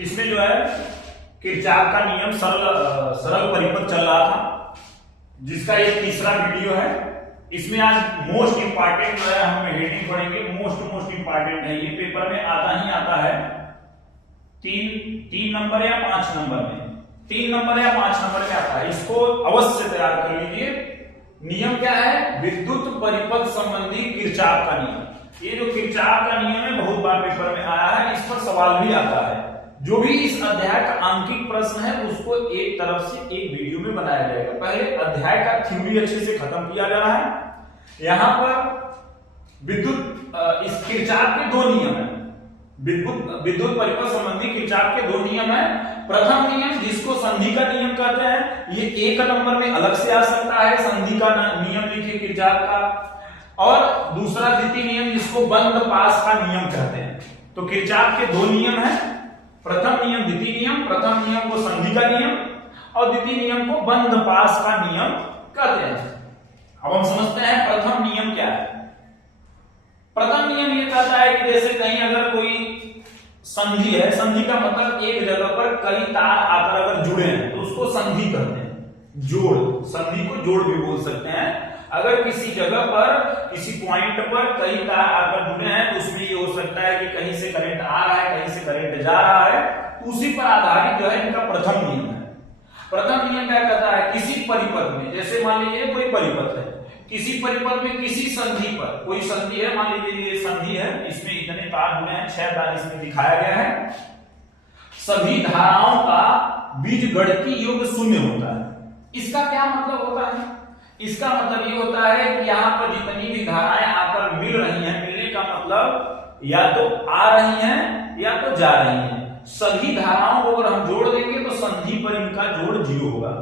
इसमें जो है किरचॉफ का नियम सरल परिपथ चल रहा था, जिसका ये तीसरा वीडियो है। इसमें आज मोस्ट इंपॉर्टेंट जो है हम हेडिंग पढ़ेंगे। मोस्ट इंपॉर्टेंट है, ये पेपर में आता ही आता है। तीन नंबर या 5 नंबर में, 3 नंबर या 5 नंबर में आता है। इसको अवश्य तैयार कर लीजिए। नियम क्या है? विद्युत परिपथ संबंधी किरचॉफ का नियम। ये जो किरचॉफ का नियम है बहुत बार पेपर में आया है, इस पर सवाल भी आता है। जो भी इस अध्याय का आंकिक प्रश्न है उसको एक तरफ से एक वीडियो में बनाया जाएगा। पहले अध्याय का थ्योरी अच्छे से खत्म किया जा रहा है। यहां पर विद्युत इस किरचॉफ के 2 नियम है। विद्युत परिपथ संबंधी किरचॉफ के 2 नियम है। प्रथम नियम जिसको संधि का नियम कहते हैं, ये 1 नंबर में अलग से आ सकता है, संधि का नियम लिखिए किरचॉफ का। और दूसरा द्वितीय नियम जिसको बंद पास का नियम कहते हैं। तो किरचॉफ के 2 नियम है, प्रथम नियम द्वितीय नियम। प्रथम नियम को संधि का नियम और द्वितीय नियम को बंद पास का नियम कहते हैं। अब हम समझते हैं प्रथम नियम क्या है। प्रथम नियम ये कहता है कि जैसे कहीं अगर कोई संधि है, संधि का मतलब एक जगह पर कई तार आकर अगर जुड़े हैं तो उसको संधि कहते हैं। जोड़, संधि को जोड़ भी बोल सकते हैं। अगर किसी जगह पर किसी पॉइंट पर कई तार आकर जुड़े हैं तो उसमें ये हो सकता है कि कहीं से करंट आ रहा है, कहीं से करंट जा रहा है, तो उसी पर आधारित जो है इनका प्रथम नियम है। प्रथम नियम क्या कहता है? किसी परिपथ में, जैसे मान लीजिए कोई परिपथ है, किसी परिपथ में किसी संधि पर, कोई संधि है, मान लीजिए ये संधि है, इसमें इतने तार जुड़े हैं, 6 तार इसमें दिखाया गया है। सभी धाराओं का बीजगणितीय योग 0 होता है। इसका क्या मतलब होता है? इसका मतलब ये होता है कि यहाँ पर जितनी भी धाराएं आकर मिल रही हैं, मिलने का मतलब या तो आ रही हैं या तो जा रही हैं। सभी धाराओं को अगर हम जोड़ देंगे तो संधि पर इनका जोड़ 0 होगा।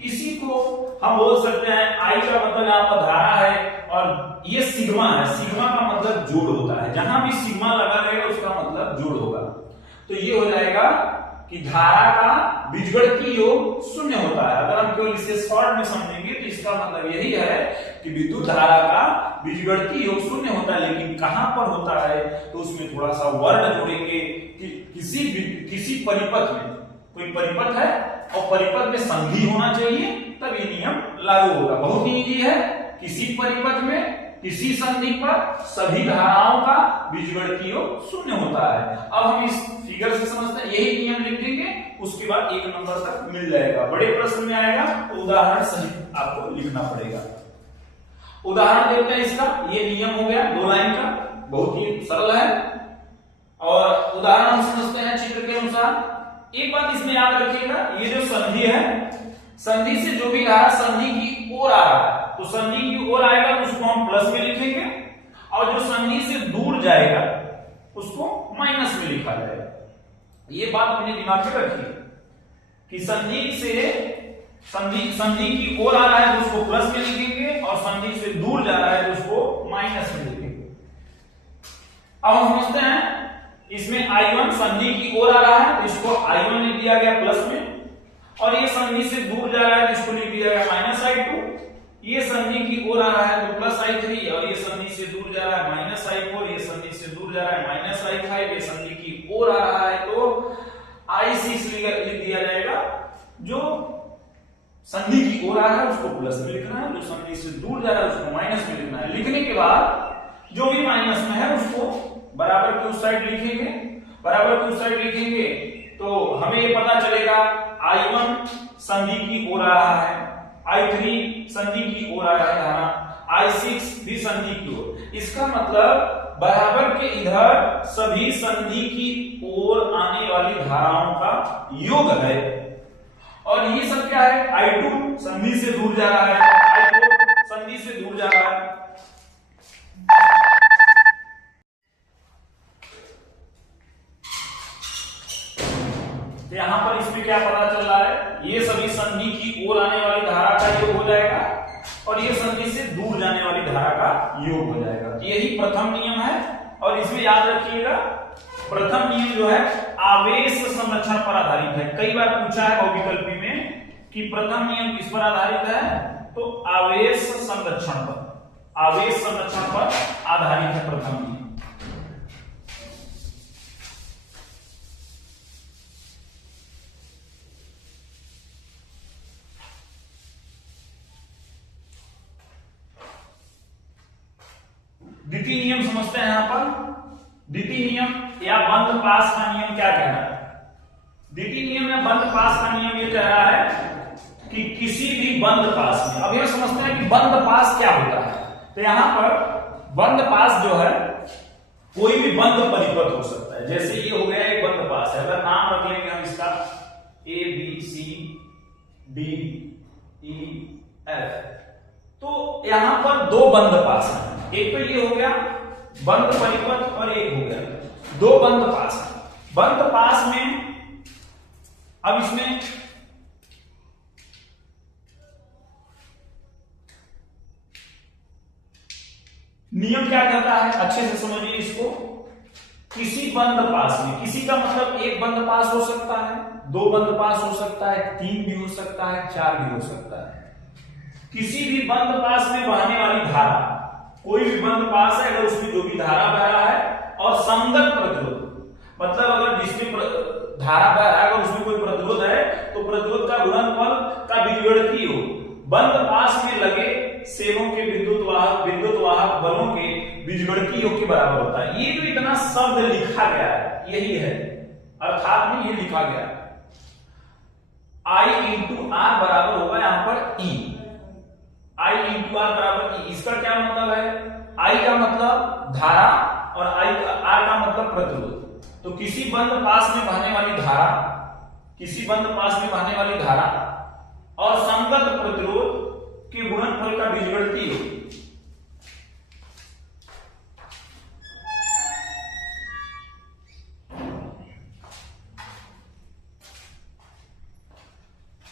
इसी को हम बोल सकते हैं, आई का मतलब यहाँ पर धारा है और ये सिग्मा है। सिग्मा का मतलब जोड़ होता है। जहां भी सिग्मा लगा रहेगा उसका मतलब जोड़ होगा। तो ये हो जाएगा कि धारा का बीजगणितीय योग 0 होता है। अगर हम केवल इसे शॉर्ट में समझेंगे तो इसका मतलब यही है कि विद्युत धारा का बीजगणितीय योग 0 होता है। लेकिन कहां पर होता है तो उसमें थोड़ा सा वर्ड जोड़ेंगे कि किसी परिपथ में, कोई परिपथ है और परिपथ में संधि होना चाहिए तब ये नियम लागू होगा। बहुत ही इजी है। किसी परिपथ में किसी संधि पर सभी धाराओं का बीजगणितीय योग 0 होता है। अब हम इस फिगर से समझते हैं, यही नियम लिख देंगे, उसके बाद 1 नंबर तक मिल जाएगा। बड़े प्रश्न में आएगा तो उदाहरण सहित आपको लिखना पड़ेगा। उदाहरण देते हैं इसका। ये नियम हो गया 2 लाइन का, बहुत ही सरल है। और उदाहरण हम समझते हैं चित्र के अनुसार। एक बात इसमें याद रखिएगा, ये जो संधि है, संधि से जो भी धारा संधि की ओर आ रहा है तो संधि की ओर आएगा तो उसको हम प्लस में लिखेंगे, और जो संधि से दूर जाएगा उसको माइनस में लिखा जाएगा। ये बात अपने दिमाग में रखिए कि संधि की ओर आ रहा है तो उसको प्लस में लिखेंगे और संधि से दूर जा रहा है तो उसको माइनस में लिखेंगे। अब हम समझते हैं, इसमें I1 संधि की ओर आ रहा है तो इसको I1 लिख दिया गया प्लस में, और ये संधि से दूर जा रहा है तो इसको लिख दिया गया माइनस I2। ये संधि की ओर आ रहा है तो प्लस I3, और ये संधि से दूर जा रहा है माइनस I4, ये संधि से दूर जा रहा है माइनस I5, ये संधि की ओर आ रहा है तो I6 लिख दिया जाएगा। जो संधि की ओर आ रहा है उसको प्लस में लिखना है, जो संधि से दूर जा रहा है उसको माइनस में लिखना है। लिखने के बाद जो भी माइनस में है उसको बराबर की उस साइड लिखेंगे। बराबर की उस साइड लिखेंगे तो हमें ये पता चलेगा I1 संधि की ओर आ रहा है, I3 संधि की ओर आ रहा है धारा, I6 भी संधि की ओर। इसका मतलब बराबर के इधर सभी संधि की ओर आने वाली धाराओं का योग है। और ये सब क्या है? I2 संधि से दूर जा रहा है, I4 संधि से दूर जा रहा है। तो यहां पर इसमें क्या पता चल रहा है? ये सभी संधि की ओर आने वाली धारा का योग हो जाएगा और ये संधि से दूर जाने वाली धारा का योग हो जाएगा। यही प्रथम नियम है। और इसमें याद रखिएगा, प्रथम नियम जो है आवेश संरक्षण पर आधारित है। कई बार पूछा है बहुविकल्पी में कि प्रथम नियम किस पर आधारित है, तो आवेश संरक्षण पर। आवेश संरक्षण पर आधारित है प्रथम नियम। द्वितीय नियम समझते हैं यहां पर। द्वितीय नियम या बंद पास का नियम क्या कह रहा है? द्वितीय नियम या बंद पास का नियम ये कह रहा है कि किसी भी बंद पास में, अब ये समझते हैं कि बंद पास क्या होता है। तो यहां पर बंद पास जो है कोई भी बंद परिपथ हो सकता है। जैसे ये हो गया एक बंद पास है, अगर नाम रख लेंगे हम इसका A B C D E F, तो यहां पर दो बंद पास हैं। एक तो ये हो गया बंद परिपथ और एक हो गया दो बंद पास है। बंद पास में अब इसमें नियम क्या कहता है, अच्छे से समझिए इसको। किसी बंद पास में, किसी का मतलब एक बंद पास हो सकता है, दो बंद पास हो सकता है, तीन भी हो सकता है, चार भी हो सकता है। किसी भी बंद पास में बहने वाली धारा, कोई भी बंद पास है अगर उसमें जो भी धारा बह रहा है और संगत प्रतिरोध, मतलब अगर जिसमें धारा बह रहा है अगर उसमें कोई प्रतिरोध है तो प्रतिरोध का गुणनफल का बीजगणितीय हो बंद पास में लगे सेलों के विद्युत वाहक बलों के बीजगणितीय योग के बराबर होता है। ये जो इतना शब्द लिखा गया है यही है, अर्थात में ये लिखा गया है I इंटू आर बराबर होगा यहां पर E, I इंटू आर बराबर E। इसका क्या मतलब है? I का मतलब धारा और R का मतलब प्रतिरोध। तो किसी बंद पास में बहने वाली धारा, किसी बंद पास में बहने वाली धारा और संगत प्रतिरोध के गुणनफल का बीजगणितीय योग,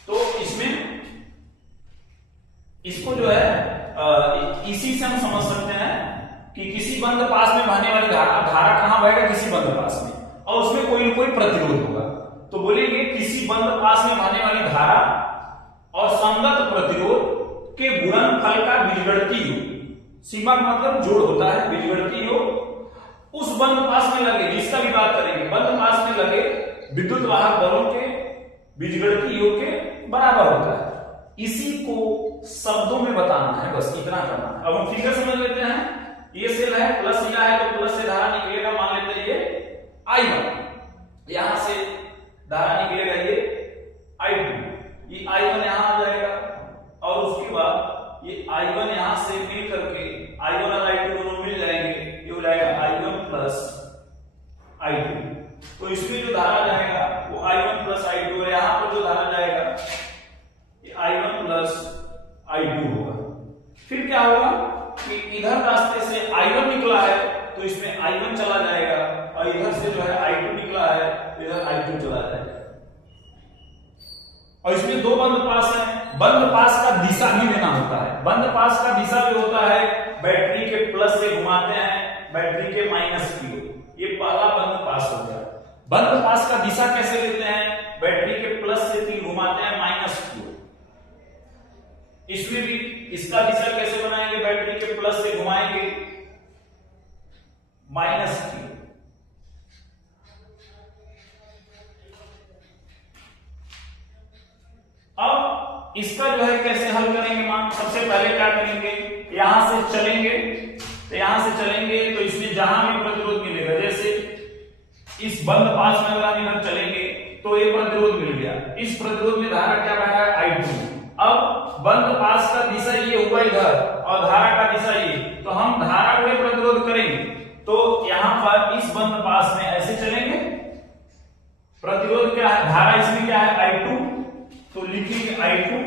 तो इसमें इसको जो है इसी से हम समझ सकते हैं कि किसी बंद पास में बहने वाली धारा कहां बहेगा? किसी बंद पास में, और उसमें कोई न कोई प्रतिरोध होगा। तो बोलेंगे किसी बंद पास में बहने वाली धारा और संगत प्रतिरोध के गुणनफल का बीजगणितीय योग। सीमा का मतलब जोड़ होता है, बीजगणितीय योग उस बंद पास में लगे, जिसका भी बात करेंगे, बंद पास में लगे विद्युत वाहक बलों के बीजगणितीय योग के बराबर होता है। इसी को शब्दों में बताना है, बस इतना करना है। अब हम फिगर समझ लेते हैं। ये सेल है, प्लस लिया है तो प्लस से धारा निकलेगा, मान लेते हैं ये I1, यहां से धारा निकलेगा ये I2, ये I1 यहां आ जाएगा और उसके बाद ये I1 यहां से मिल करके I1 और I2 दोनों मिल जाएंगे, ये हो जाएगा I1 प्लस I2। तो इसमें जो धारा जाएगा वो I1 प्लस I2 और यहां पर जो धारा जाएगा ये I1 प्लस I2 होगा। फिर क्या होगा कि इधर रास्ते से I1 निकला है तो इसमें I1 चला जाएगा और इधर से जो है I2 निकला है इधर I2 चला जाएगा। और इसमें दो बंद पास है, बंद पास का दिशा भी लेना होता है। बंद पास का दिशा जो होता है बैटरी के प्लस से घुमाते हैं बैटरी के माइनस की ओर, ये पहला बंद पास हो गया। बंद पास का दिशा कैसे लेते हैं? बैटरी के प्लस से तीन घुमाते हैं माइनस की ओर। इसमें भी इसका दिशा कैसे बनाएंगे? बैटरी के प्लस से घुमाएंगे माइनस की। अब इसका जो है कैसे हल करेंगे? मान सबसे पहले क्या करेंगे, यहां से चलेंगे, तो यहां से चलेंगे तो इसमें जहां भी प्रतिरोध मिलेगा, जैसे इस बंद पास में अगर हम इधर चलेंगे तो ये प्रतिरोध मिल गया, इस प्रतिरोध में धारा क्या बह रहा है? I2। अब बंद पास का दिशा ये हुआ इधर और धारा का दिशा ये, तो हम धारा को प्रतिरोध करेंगे तो यहां पर इस बंद पास में ऐसे चलेंगे, प्रतिरोध क्या है? धारा इसमें क्या है? I2, तो लिखेंगे I2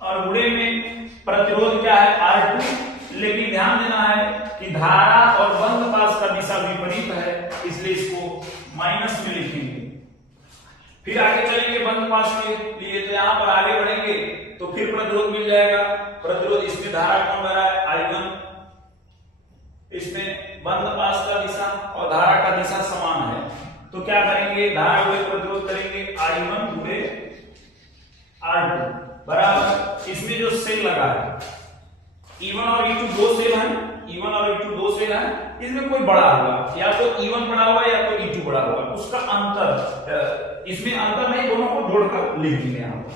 और गुणे में प्रतिरोध क्या है? R2। लेकिन ध्यान देना है कि धारा और बंद पास का दिशा विपरीत है, इसलिए इसको माइनस में लिखेंगे। फिर आगे चलेंगे बंद पास के लिए, तो यहां पर आगे बढ़ेंगे तो फिर प्रतिरोध मिल जाएगा। प्रतिरोध इसमें धारा कौन बह रहा है? I1, इसमें बंद पास का दिशा और धारा का दिशा समान है, तो क्या करेंगे? धारा को प्रतिरोध करेंगे I1 गुणे R2 बराबर, इसमें जो सेल लगा है E1 और E2 दो सेल हैं, E1 और E2 दो सेल हैं, इसमें कोई बड़ा होगा, या तो E1 बड़ा होगा या तो E2 बड़ा होगा, उसका अंतर, इसमें अंतर नहीं, दोनों को जोड़कर लिख देंगे यहां पर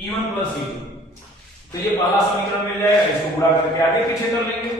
E1 प्लस E2। तो ये पहला समीकरण मिल जाएगा, इसको गुणा करके आगे पीछे कर लेंगे।